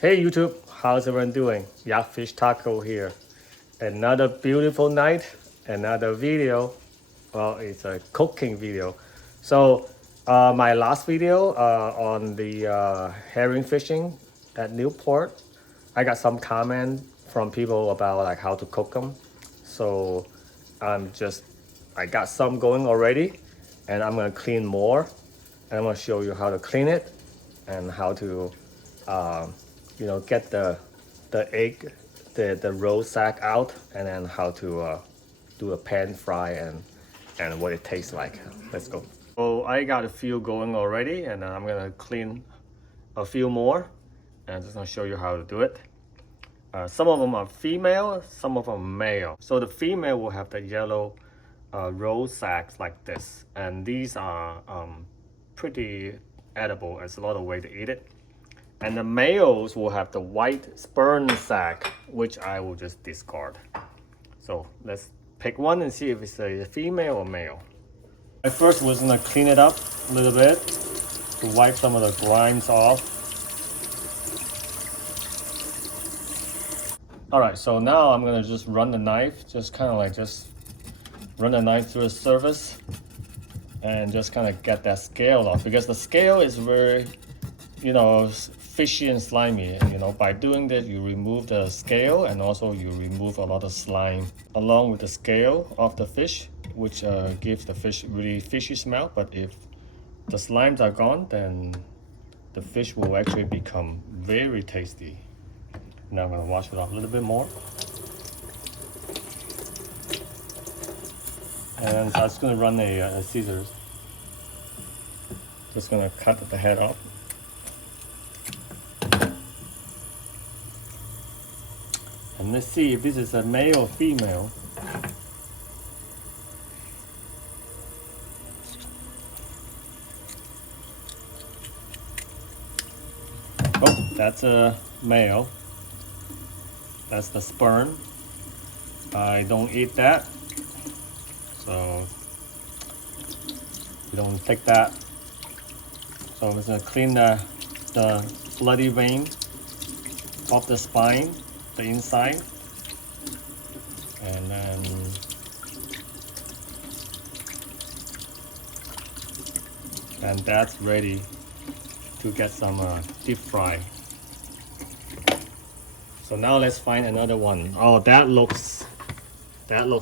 Hey YouTube, how's everyone doing? Yak Fish Taco here. Another beautiful night, another video. Well, it's a cooking video. So, my last video on the herring fishing at Newport, I got some comment from people about like how to cook them. So, I got some going already, and I'm gonna clean more. And I'm gonna show you how to clean it and how to um, get the egg, the roe sac out, and then how to do a pan fry and what it tastes like. Let's go. So I got a few going already, and I'm gonna clean a few more, and I'm just gonna show you how to do it. Some of them are female, some of them are male. So the female will have the yellow roe sacs like this, and these are pretty edible. There's a lot of way to eat it. And the males will have the white sperm sac, which I will just discard. So let's pick one and see if it's a female or male. I first was gonna clean it up a little bit to wipe some of the grinds off. All right, so now I'm gonna just run the knife, just run the knife through the surface and just kind of get that scale off, because the scale is very, fishy and slimy. By doing this, you remove the scale, and also you remove a lot of slime along with the scale of the fish, which gives the fish really fishy smell. But if the slimes are gone, then the fish will actually become very tasty. Now I'm gonna wash it off a little bit more. And I'm just gonna run a scissors. Just gonna cut the head off. And let's see if this is a male or female. Oh, that's a male. That's the sperm. I don't eat that, so we don't take that. So I'm just gonna clean the bloody vein off the spine, the inside, and that's ready to get some deep fry. So now let's find another one. Oh, that looks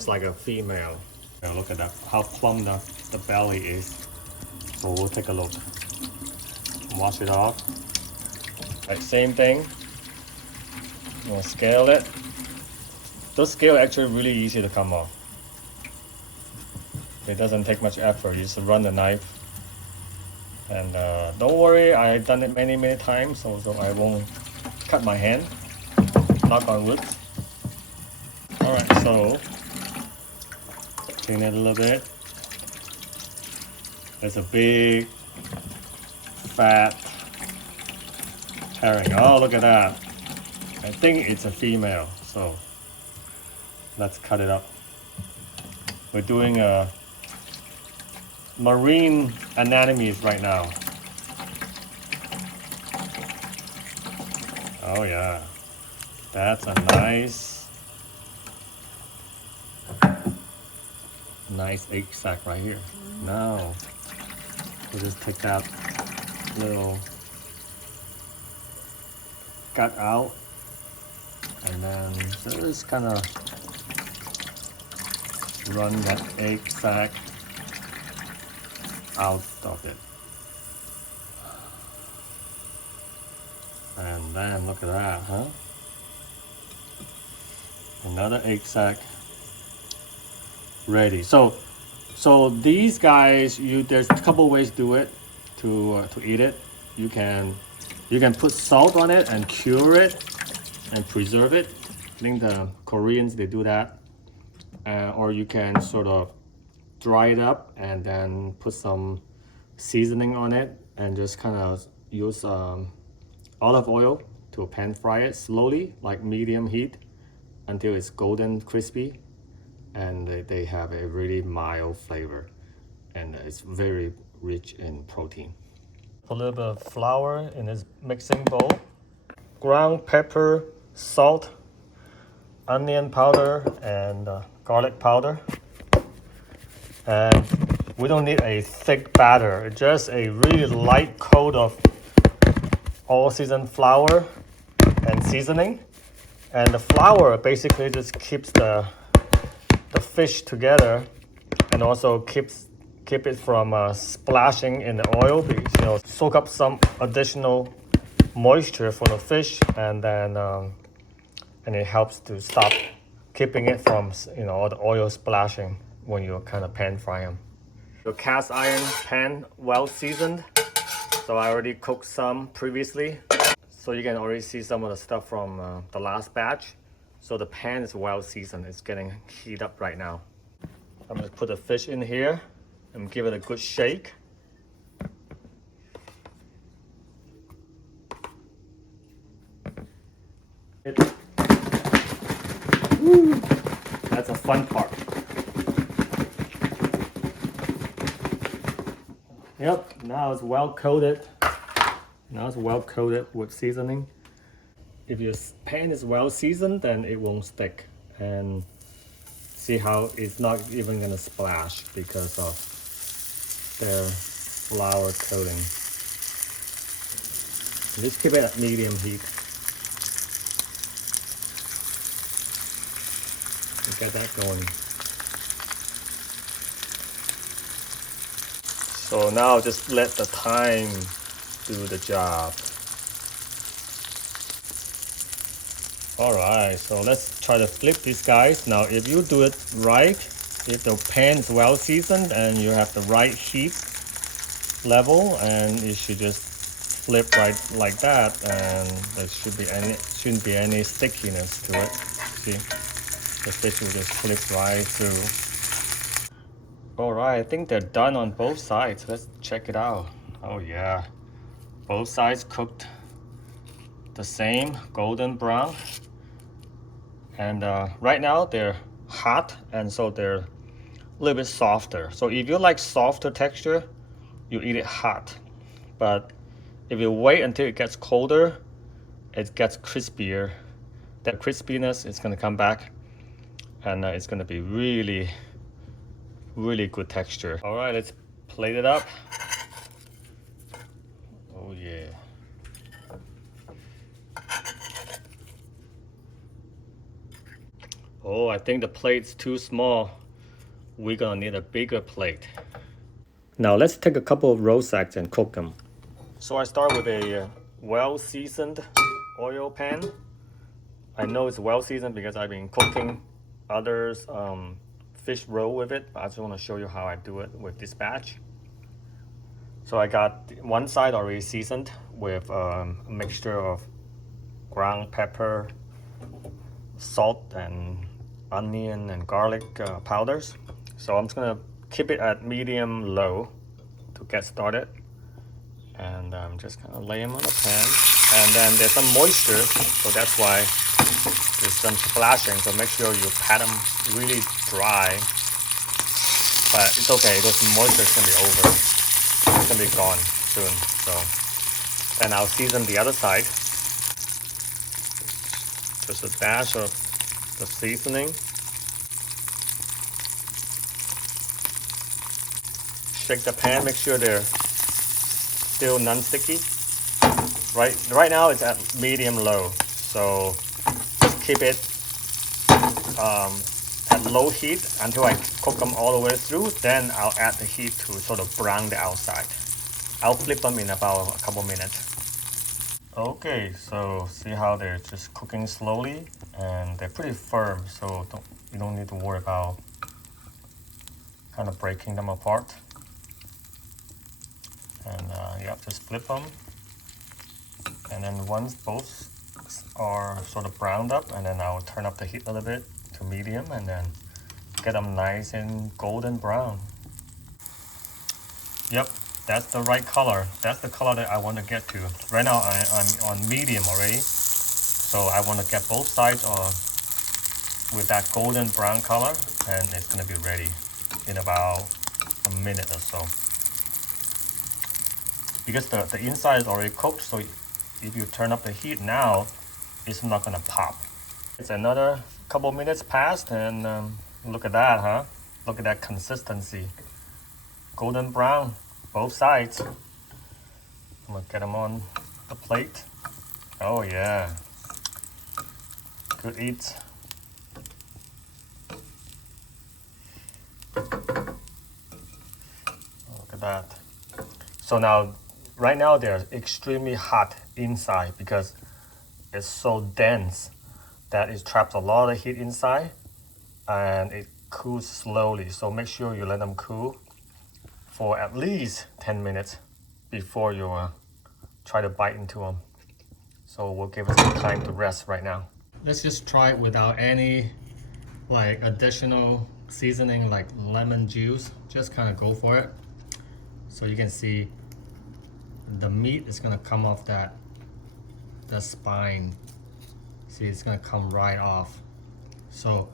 like a female. Now look at that, how plump the belly is. So we'll take a look. Wash it off. Right, same thing. We'll scale it. Those scales are actually really easy to come off. It doesn't take much effort. You just run the knife. And don't worry, I've done it many times, so I won't cut my hand. Knock on wood. Alright, so clean it a little bit. There's a big fat herring. Oh, look at that. I think it's a female, so let's cut it up. We're doing a marine anatomies right now. Oh yeah, that's a nice egg sac right here. Now we'll just take that little gut out, and then just kind of run that egg sac out of it. And then look at that, huh? Another egg sac ready. So these guys, there's a couple ways to do it, to eat it. You can put salt on it and cure it and preserve it. I think the Koreans, they do that. Or you can sort of dry it up and then put some seasoning on it and just kind of use olive oil to pan fry it slowly, like medium heat, until it's golden crispy, and they have a really mild flavor, and it's very rich in protein. Put a little bit of flour in this mixing bowl. ground pepper, salt, onion powder, and garlic powder. And we don't need a thick batter, just a really light coat of all-season flour and seasoning. And the flour basically just keeps the fish together and also keep it from splashing in the oil, because soak up some additional moisture from the fish, and then and it helps to stop keeping it from all the oil splashing when you kind of pan fry them. The cast iron pan well seasoned, so I already cooked some previously, so you can already see some of the stuff from the last batch. So the pan is well seasoned, it's getting heated up right now. I'm gonna put the fish in here and give it a good shake. That's a fun part. Yep, now it's well coated. Now it's well coated with seasoning. If your pan is well seasoned, then it won't stick. And see how it's not even gonna splash because of their flour coating. Just keep it at medium heat. Get that going. So now just let the thyme do the job. Alright, so let's try to flip these guys. Now if you do it right, if the pan is well seasoned and you have the right heat level, and you should just flip right like that, and there shouldn't be any stickiness to it. See? The fish will just flip right through. Alright, I think they're done on both sides. Let's check it out. Oh yeah, both sides cooked the same, golden brown. And right now they're hot, and so they're a little bit softer. So if you like softer texture, you eat it hot. But if you wait until it gets colder, it gets crispier. That crispiness is gonna come back, and it's gonna be really, really good texture. All right, let's plate it up. Oh yeah. Oh, I think the plate's too small. We're gonna need a bigger plate. Now let's take a couple of Roe Sacs and cook them. So I start with a well-seasoned oil pan. I know it's well-seasoned because I've been cooking others fish roe with it. I just want to show you how I do it with this batch. So I got one side already seasoned with a mixture of ground pepper, salt, and onion and garlic powders. So I'm just gonna keep it at medium low to get started, and I'm just gonna lay them on the pan. And then there's some moisture, so that's why there's some splashing. So make sure you pat them really dry, but it's okay, those moisture is gonna be over, it's gonna be gone soon. So then I'll season the other side, just a dash of the seasoning. Shake the pan, make sure they're still non-sticky. Right now it's at medium low, so just keep it at low heat until I cook them all the way through. Then I'll add the heat to sort of brown the outside. I'll flip them in about a couple minutes. Okay, so see how they're just cooking slowly, and they're pretty firm, so you don't need to worry about kind of breaking them apart. And yeah, just flip them, and then once both are sort of browned up, and then I'll turn up the heat a little bit to medium, and then get them nice and golden brown. Yep, that's the right color. That's the color that I want to get to. Right now I'm on medium already, so I want to get both sides with that golden brown color, and it's going to be ready in about a minute or so. Because the inside is already cooked, so if you turn up the heat now, it's not gonna pop. It's another couple minutes passed, and look at that, huh? Look at that consistency. Golden brown, both sides. I'm gonna get them on the plate. Oh yeah, good eat. Look at that. So now, right now they're extremely hot inside because it's so dense that it traps a lot of heat inside and it cools slowly. So make sure you let them cool for at least 10 minutes before you try to bite into them. So we'll give it some time to rest right now. Let's just try it without any like additional seasoning like lemon juice. Just kind of go for it. So you can see the meat is gonna come off the spine. See, it's gonna come right off. So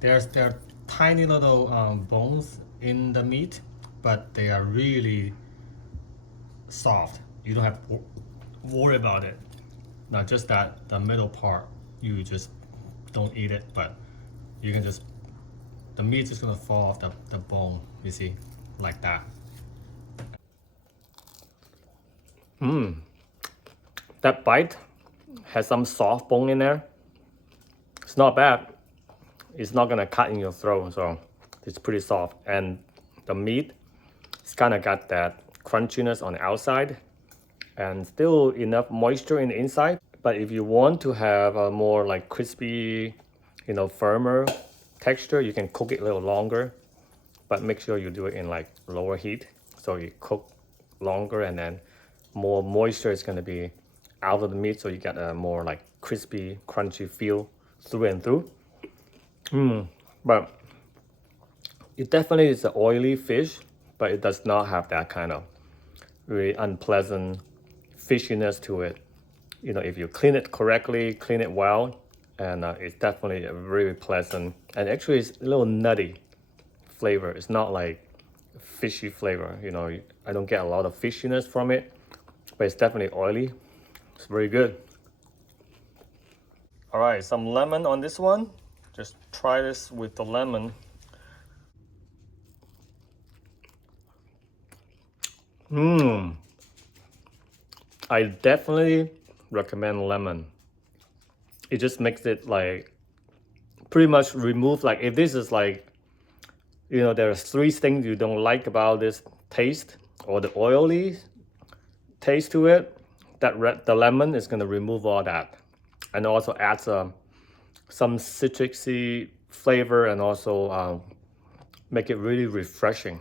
there are tiny little bones in the meat, but they are really soft. You don't have to worry about it. Not just that the middle part, you just don't eat it, but you can just, the meat's just gonna fall off the bone, you see, like that. That bite has some soft bone in there. It's not bad. It's not gonna cut in your throat, so it's pretty soft. And the meat, it's kind of got that crunchiness on the outside and still enough moisture in the inside. But if you want to have a more like crispy, firmer texture, you can cook it a little longer, but make sure you do it in like lower heat. So you cook longer and then more moisture is gonna be out of the meat, so you get a more like crispy, crunchy feel through and through. But it definitely is an oily fish, but it does not have that kind of really unpleasant fishiness to it. If you clean it correctly, clean it well, and it's definitely a very pleasant, and actually it's a little nutty flavor. It's not like fishy flavor. I don't get a lot of fishiness from it, but it's definitely oily. It's very good. All right, some lemon on this one. Just try this with the lemon. I definitely recommend lemon. It just makes it like pretty much remove, like if this is like, there are 3 things you don't like about this taste or the oily taste to it, the lemon is going to remove all that, and also adds some citrusy flavor, and also make it really refreshing.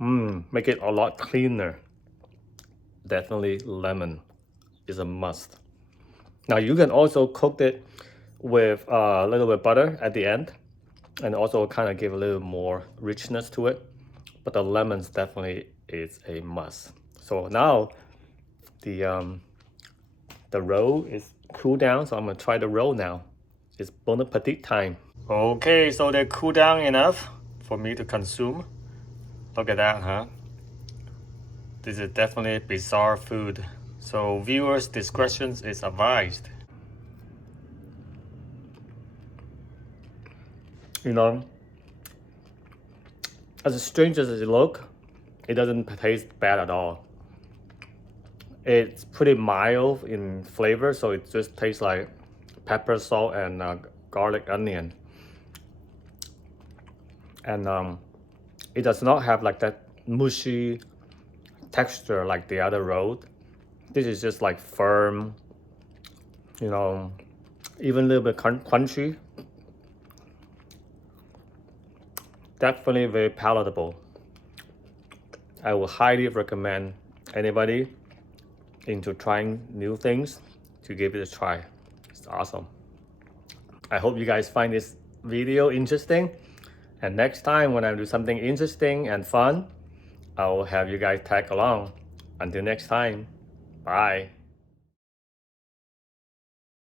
Make it a lot cleaner. Definitely lemon is a must. Now you can also cook it with a little bit of butter at the end, and also kind of give a little more richness to it. But the lemons definitely is a must. So now the roll is cooled down, so I'm gonna try the roll now. It's bon appetit time. Okay, so they cool down enough for me to consume. Look at that, huh? This is definitely bizarre food. So viewers' discretion is advised. As strange as it looks, it doesn't taste bad at all. It's pretty mild in flavor, so it just tastes like pepper, salt, and garlic, onion. And it does not have like that mushy texture like the other roll. This is just like firm, even a little bit crunchy. Definitely very palatable. I will highly recommend anybody into trying new things to give it a try. It's awesome. I hope you guys find this video interesting, and next time when I do something interesting and fun, I will have you guys tag along. Until next time, bye.